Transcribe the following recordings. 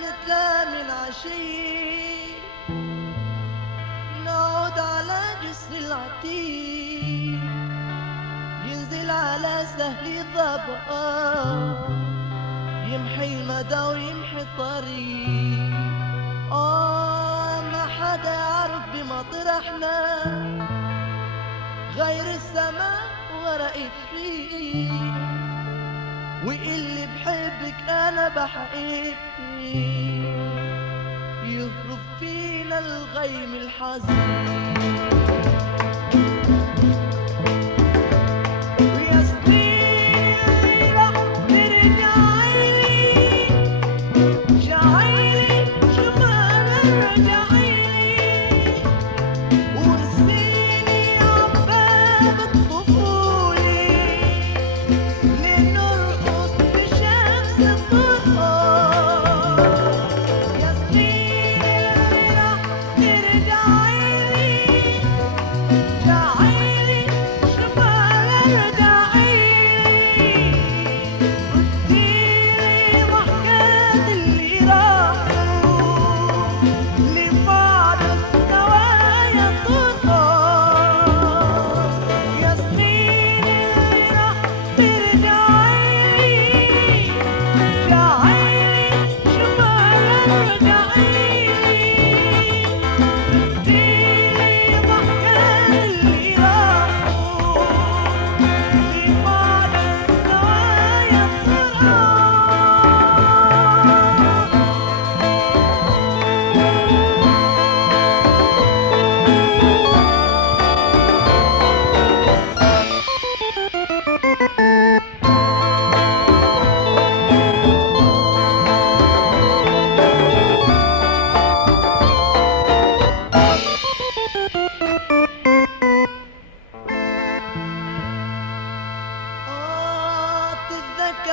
نتلا من عشي نقعد على جسر العتيق ينزل على سهل ضباب يمحي المدى ويمحي الطريق. ما حدا يعرف بمطرحنا غير السماء ورقة فيه، واللي بحبك انا بحبك يهرب فينا الغيم الحزين.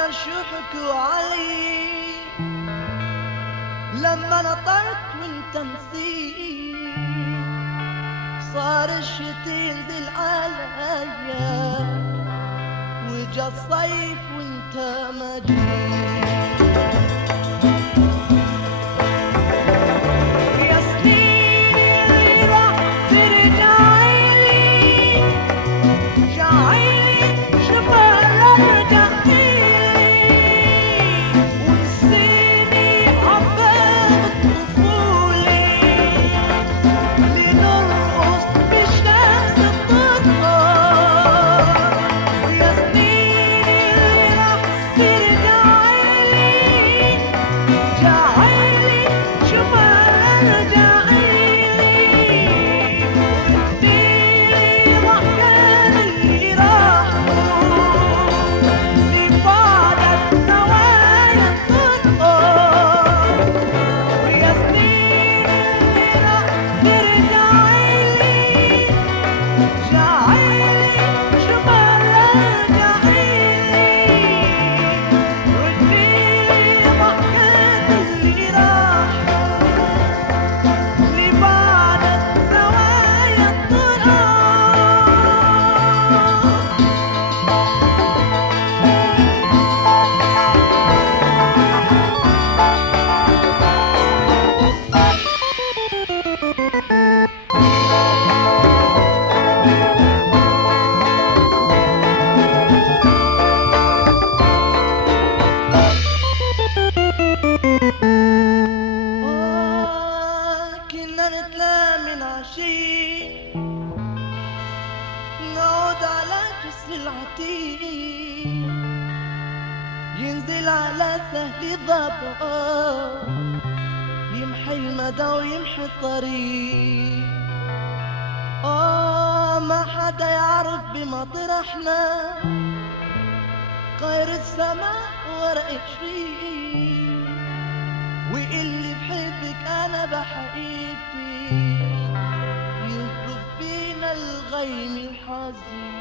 شو حكوا علي لما نطرت وانت نسيت؟ صار الشتي ينزل عليا وجا الصيف وانت ما جيت. نقعد على جسر العتيق ينزل على سهل ضباب يمحي المدى ويمحي الطريق. ما حدا يعرف بمطرحنا غير السماء ورق شريق، واللي بحبك انا بحبك يهرب فينا الغيم الحزين.